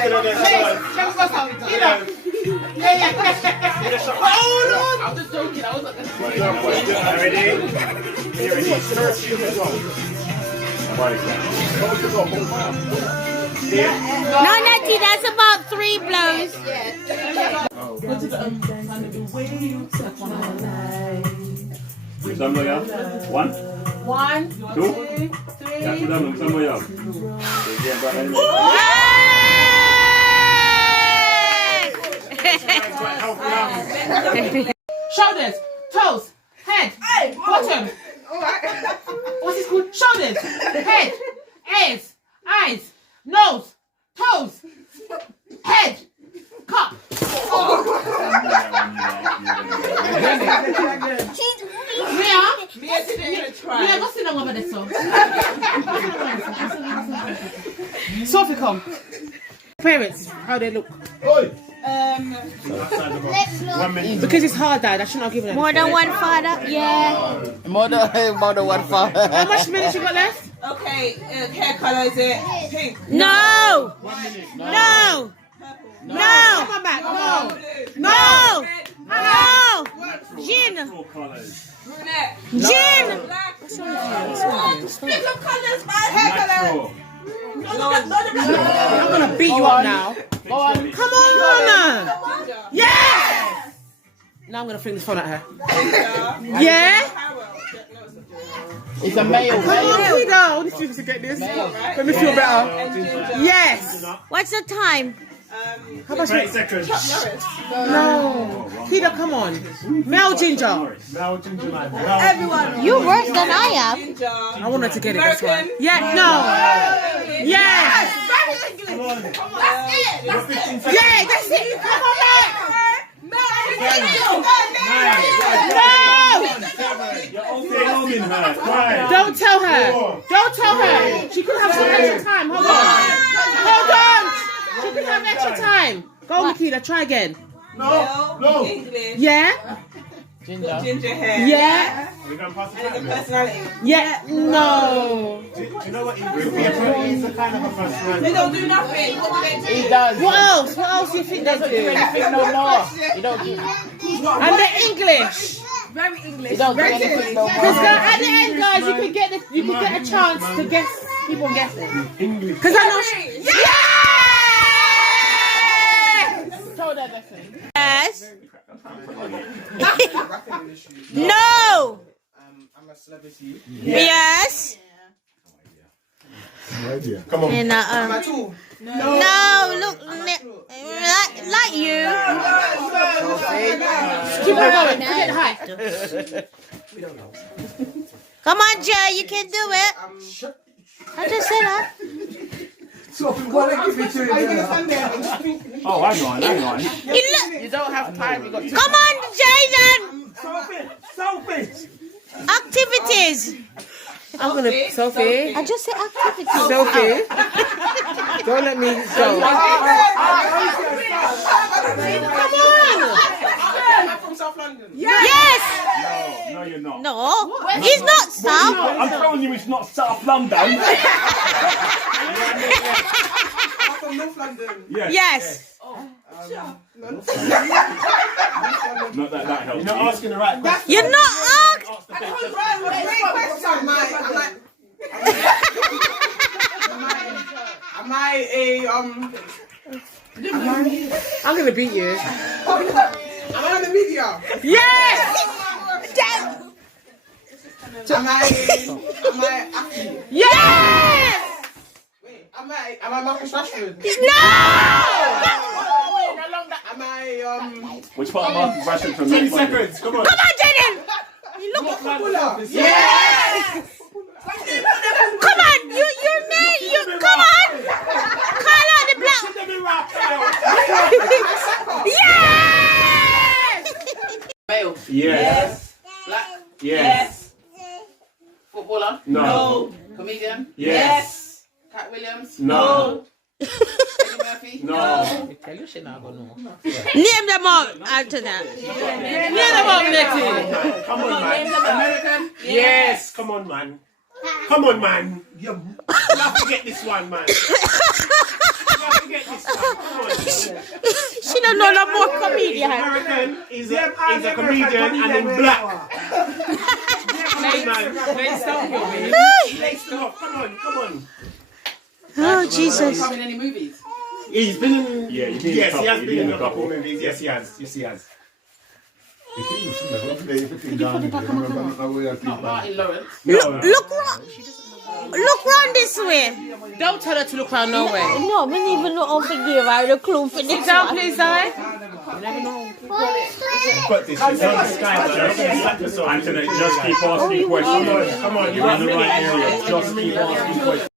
I'm just joking. I was not gonna Ready? No, Natty, that's about 3 blows. Somebody else? One? 1, 2, 3. Yeah, somebody else. Shoulders, toes, head, bottom. What's this called? Shoulders, head, ears, eyes, nose, toes, head, cup. Mia, go sit down over there, so. Sophie, come. Parents, how they look. Because it's hard, Dad. I shouldn't have given it. More than one father? Yeah. More than one father. How much minutes you got left? Okay, hair color is it pink? No. No. No. Come on back. No. No. No. Gin. Brunette. Gin. Black. Pick up colors, my hair color. I'm gonna beat you up now. Go on. Come on. Yes. Now I'm gonna fling this phone at her. Yeah. It's a male. Come on, Tito. Let's see if we can get this. Let me feel better. Yes. What's the time? How much? 8 seconds. No. Tito, come on. Mel Ginger. Everyone. You worse than I am. I want her to get it. That's why. Yeah. No. Yes. Come on. Yeah. That's it. Come on back. You're overwhelming her. Right. Don't tell her. Don't tell her. She could have some extra time. Hold on. Hold on. She could have extra time. Go, Nikita. Try again. No. English. Yeah. Ginger hair. Yeah. We're going to pass it And the back. personality. Yeah. No. Do you know what English is? He's a kind of a personality. They don't do nothing. What do they do? He does. What else? What else do you think they do? Anything no more. You don't do. And the English. Very English. You don't do anything no Because more. at the end, guys, you could get a chance to guess. Keep on guessing. English. Because I know. Yeah. Show that lesson. Yes. No. I'm a celebrity. Yes. Come on. And, no, look, like you. Keep on going. Forget the height. Come on, Jay, you can do it. I just said that. Oh, hang on. You don't have time. You got to. Come on, Jaden. Sophie. Activities. I'm gonna, Sophie. I just said activities. Sophie. Don't let me go. Come on. I'm from South London. Yes. No, you're not. No, he's not South. I'm telling you, it's not South London. I'm from North London. Yes. Not that helps. You're not asking the right question. You're not asked. Am I a I'm gonna beat you. Am I on the media? Yes. Am I athlete? Yes. Wait, am I Marcus Rashford? No. Am I Which part of Marcus Rashford from 10 seconds? Come on. Come on, Jaden. footballer? Yes. Come on, you're mad. Come on. Call out the black. Yes. Male. Yes. Black. Yes. Footballer. No. Comedian. Yes. Cat Williams. No. Eddie Murphy. No. Name them all after that. Name them all, Letty. Come on, man. American. Yes. Come on, man. Come on, man. You have to get this one, man. You have to get this one. Come on. She don't know no more comedian. American is a comedian and in black. Come on, man. Let's stop here, baby. Let's stop. Come on, come on. Oh, Jesus. Come in any movies? He's been in. Yeah, you've been in a yes, couple, he has you've been been in a couple movies. Yes, he has. Yes, he has. Not Martin Lawrence. Look round this way. Don't tell her to look around nowhere. No, we don't even know how to give her the clue for Sit this down, one. please, Zoe. But this is on the sky. Anthony, just keep asking questions. Come on, You're in the right area. Just keep asking questions.